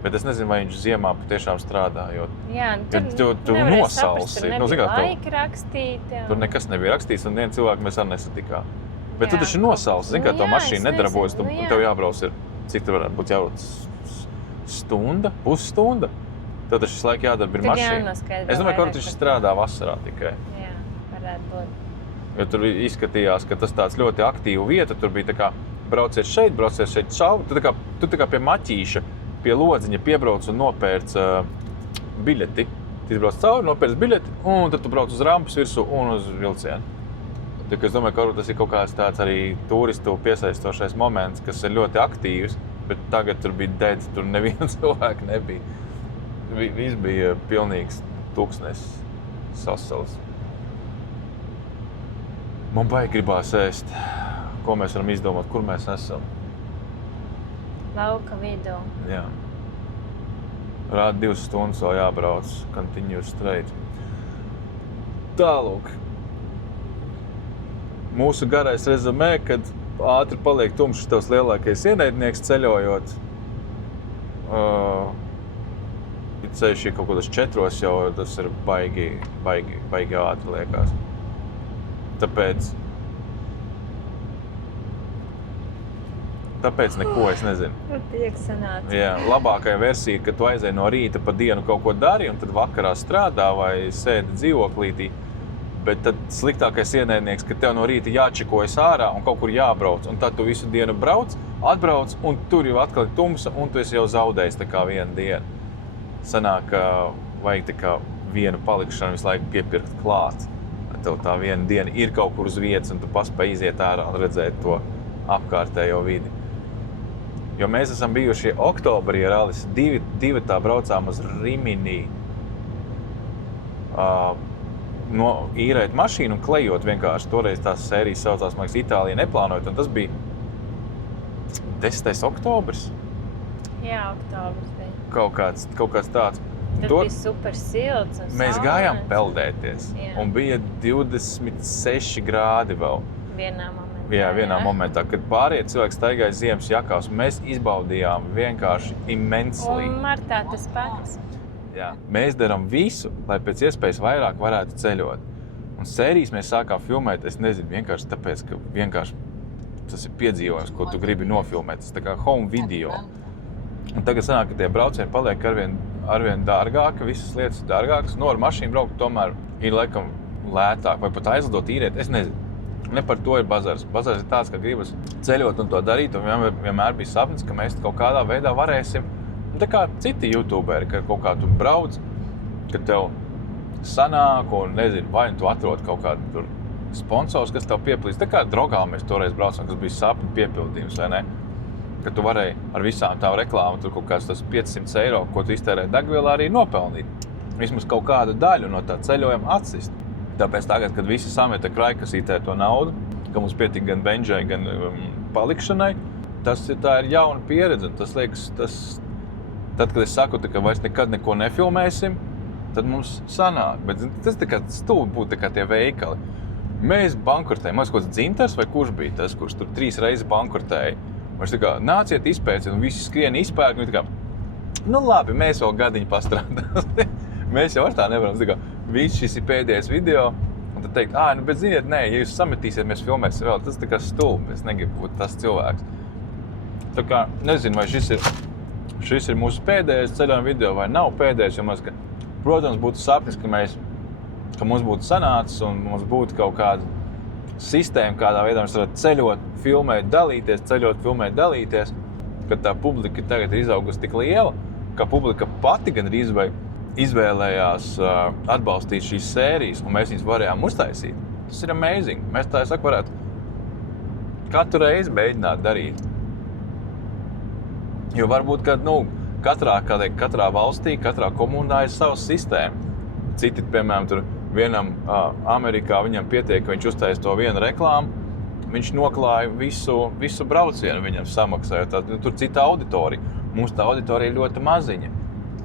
Bet es nezinu, vai viņš ziemā patiešām strādā, jo tu nosalsi. Laika rakstīt. Tur nekas nebija rakstīts, un vienu cilvēku mēs arī nesatikām. Bet tu taču nosalsi, zini, kā to mašīnu nedarbojas, un tev jābrauc ir, cik tur varētu būt jābrauc stunda, pusstunda. Tev taču visu laiku jādarba ir mašīna. Es domāju, ka viņš strādā vasarā tikai. Jā, varētu būt. Jo tur izskatījās, ka tas tāds ļoti aktīva vieta, tur bija tā kā brauciet šeit cauri. Tu tā kā pie maķīša, pie lodziņa piebrauc un nopērc biļeti. Tu izbrauc cauri, nopērc biļeti, un tad tu brauc uz rampas virsū un uz vilcienu. Tā, es domāju, ka tas ir kaut kāds tāds arī turistu piesaistošais moments, kas ir ļoti aktīvs, bet tagad tur bija dedz, tur neviena cilvēka nebija. Viss bija pilnīgs tūkstnes sasals. Man baigi gribās ēst. Ko mēs varam izdomāt, kur mēs esam? Lauka vidū. Jā. Rāda 2 stundas vēl jābrauc, continuous straight. Tālūk. Mūsu garais rezumē, kad ātri paliek tumšs tavs lielākais ienaidnieks ceļojot. Ceļš ir kaut kādos 4, jau tas ir baigi ātri liekas. Tāpēc neko es nezinu. Jā, labākā versija, ka tu aizēji no rīta pa dienu kaut ko dari un tad vakarā strādā vai sēdi dzīvoklītī. Bet tad sliktākais ienaidnieks, ka tev no rīta jāčekojas ārā un kaut kur jābrauc. Un tad tu visu dienu atbrauc un tur jau atkal ir tumsa un tu esi jau zaudējis tā kā vienu dienu. Sanāk, ka vajag tā kā vienu palikšanu visu laiku piepirkt klāt. Tev tā viena diena ir kaut kur uz vietas un tu paspēj iziet ārā un redzēt to apkārtējo vidi. Jo mēs esam bijuši oktobrī ar Alici, divi tā braucām uz Rimini. Īrēt mašīnu un klejot vienkārši. Toreiz tās sērijas saucās, man liekas, Itālija neplānojot, un tas bija 10. oktobris. Jā, oktobris bija. Kaut kāds tāds. Tad bija super silts un mēs gājām peldēties, jā. Un bija 26 grādi vēl. Vienā momentā, kad pārējie cilvēki staigāja ziemas jakās, un mēs izbaudījām vienkārši immensely. Un martā tas pats. Jā, mēs darām visu, lai pēc iespējas vairāk varētu ceļot. Un sērijas mēs sākām filmēt, es nezinu, vienkārši tāpēc, ka tas ir piedzīvojums, ko tu gribi nofilmēt. Tas tā kā home video. Un tagad sanāk, ka tie braucieni paliek arvien dārgāki, visas lietas ir dārgākas. Ar mašīnu braukt tomēr ir laikam lētāk, vai pat aizlidot īrēt, es nezinu. Ne par to ir bazars. Bazars ir tāds, ka gribas ceļot un to darīt, un vienmēr bija sapnis, ka mēs kaut kādā veidā varēsim. Un tā kā citi youtuberi, ka kaut kā tu brauc, ka tev sanāk un nezinu, vai tu atrod kaut kādu tur sponsors, kas tev pieplīst. Tā kā drogā mēs toreiz braucam, kas bija sapņu piepildījums, vai ne? Ka tu varēji ar visām tām reklāmu tur kaut kāds tas 500 eiro, ko tu iztērē degvielā, arī nopelnīt. Vismaz kaut kādu daļu no tā ceļojuma atsist. Tāpēc tagad, kad visi sameta kraikasītē to naudu, ka mums pietiek gan benžai, gan palikšanai. Tā ir jauna pieredze. Tas liekas, tad, kad es saku, ka vairs nekad neko nefilmēsim, tad mums sanāk. Bet tas tā kā stulbi būtu tā kā tie veikali. Mēs bankrotējam. Mēs kaut kāds Dzintars vai kurš bija tas, kurš tur 3 reizes bankrotēja. Mēs tā kā nāciet izpēciet un visi skrien izpērk. Un tā kā, nu labi, mēs vēl gadiņu pastrādāsim. Mēs jau ar tā nevaram. Tā kā, viss šis ir pēdējais video. Un tad teikt, nu, bet ziniet, nē, ja jūs sametīsiet, mēs filmēsim vēl. Tas tā kā stulbi. Es negribu būt tas cilvēks. Tā kā, nezinu, vai šis ir mūsu pēdējais ceļojuma video vai nav pēdējais. Jo mēs, protams, būtu sapnis, ka mums būtu sanācis un mums būtu kaut kāda sistēma, kādā veidā mēs varētu ceļot, filmēt, dalīties. Kad tā publika tagad ir izaugusi tik liela, ka publika pati gandrīz vai izvēlējās atbalstīt šīs sērijas, un mēs viņas varējām uztaisīt. Tas ir amazing. Mēs tā varētu katru reizi mēģināt darīt. Jo varbūt, ka katrā valstī, katrā komunā ir savas sistēma. Citi, piemēram, tur vienam Amerikā viņam pietiek, ka viņš uztaisa to vienu reklāmu, viņš noklāja visu braucienu, viņam samaksāja. Tur cita auditorija. Mums tā auditorija ir ļoti maziņa.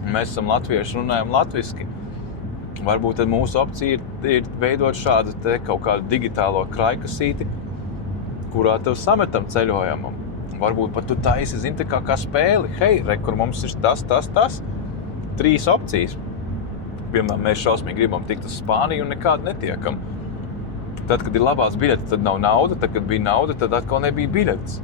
Mēs esam latvieši, runājam latviski. Varbūt tad mūsu opcija ir veidot šādu kaut kādu digitālo krājkasīti, kurā tev sametam ceļojumam. Varbūt pat tu taisi, zini, kā spēli. Hei, kur mums ir tas. 3 opcijas. Piemēram, mēs šausmīgi gribam tikt uz Spāniju un nekādu netiekam. Tad, kad ir labās biļetes, tad nav nauda. Tad, kad bija nauda, tad atkal nebija biļetes.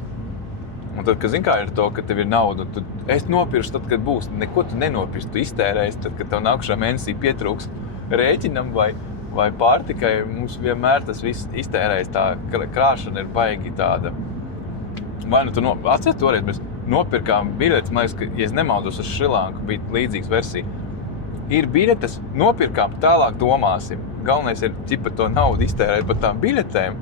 Un tad, kad zini, kā ir to, ka tev ir nauda, es nopiršu tad, kad būs. Neko tu nenopirši, tu iztērēsi, tad, kad tev nākušā mēnesī pietrūks rēķinam vai pārtikai. Mums vienmēr tas viss iztērējas, tā krāšana ir baigi tāda. Vai nu tu atceries toreiz, mēs nopirkām biļetes, man liekas, ka, ja es nemaldos uz Šrilanku, bija līdzīgs versija. Ir biļetes, nopirkām, tālāk domāsim. Galvenais ir ķipa to naudu iztērēt par tām biļetēm.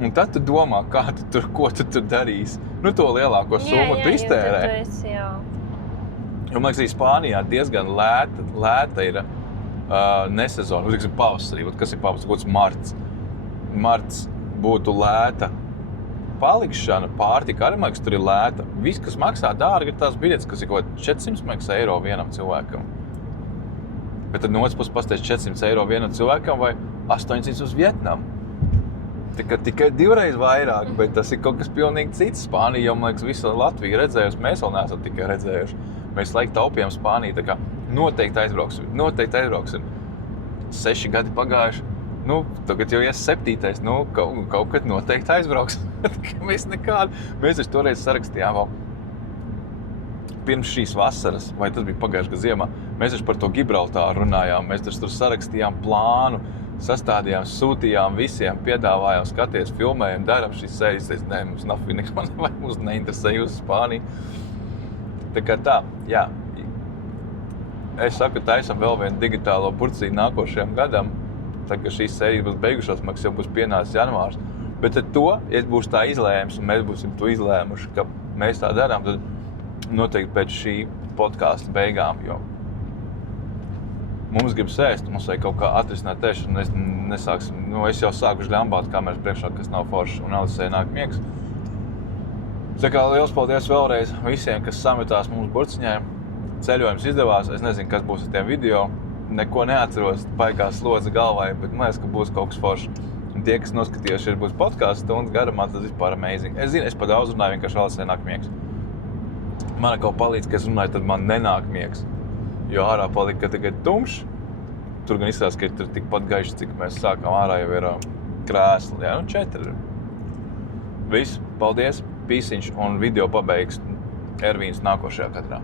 Un tad tu domā, ko tu tur darīsi. Nu, to lielāko summu tu iztērē. Jā, tu esi jau. Jo, man liekas, Spānijā diezgan lēta ir nesezona. Tiksim, pavasarī. Kas ir pavasarī? Kaut kāds marts. Marts būtu lēta. Palikšana, pārtika arī, man liekas, tur ir lēta. Viss, kas maksā dārgi, ir tās biļetes, kas ir kaut 400 eiro vienam cilvēkam. Bet tad no otras puses pasties 400 eiro vienam cilvēkam vai 800 uz Vietnamu. Tikai 2 reizes vairāk, bet tas ir kaut kas pilnīgi cits. Spānija jau, man liekas, visu Latviju redzējusi, mēs vēl neesam tikai redzējuši. Mēs laiku taupījām Spāniju, tā kā noteikti aizbrauksim. 6 gadi pagājuši. Nu, tagad jau 7. Kaut kad noteikti aizbrauksim. Mēs taču toreiz sarakstījām vēl pirms šīs vasaras, vai tas bija pagājušajā gadā ziemā. Mēs taču par to Gibraltāru runājām, mēs taču tur sarakstījām plānu, sastādījām, sūtījām visiem, piedāvājām, skaties, filmējam, darām šīs sērijas. Nē, mums neko nevajag, mums neinteresē uz Spāniju. Tā kā tā, jā. Es saku, taisam vēl vienu digitālo burcīnu nākošajam gadam. Tagad šīs sērijas būs beigušās, man jau būs pienācis janvārs. Bet tad to, ja būs tā izlēms, un mēs būsim to izlēmuši, ka mēs tā darām, tad noteikti pēc šī podkāsta beigām, jo mums grib sēst, mums vajag kaut kā atrisināt tēšanu, es jau sāku žļambāt kameras priekšā, kas nav forši, un Alisei nāk miegs. Tā kā liels paldies vēlreiz visiem, kas sametās mums burciņai. Ceļojums izdevās, es nezinu, kas būs ar tiem video. Neko neatceros, baigā slodze galvai, bet man liekas, ka būs kaut kas foršs. Un tie, kas noskatījās, šeit būs podkāsts stundas garumā, tas vispār amazing. Es zinu, es pa daudz runāju, vienkārši Alisei nāk miegs. Man kaut palīdz, ka es runāju, tad man nenāk miegs. Jo ārā palika, ka tagad tumšs. Tur gan izskatās, ka ir tikpat gaišs, cik mēs sākām ārā jau ir krēsli. Jā, 4. Viss, paldies, pīsiņš un video pabeigs Ervīns nākošajā kadrā.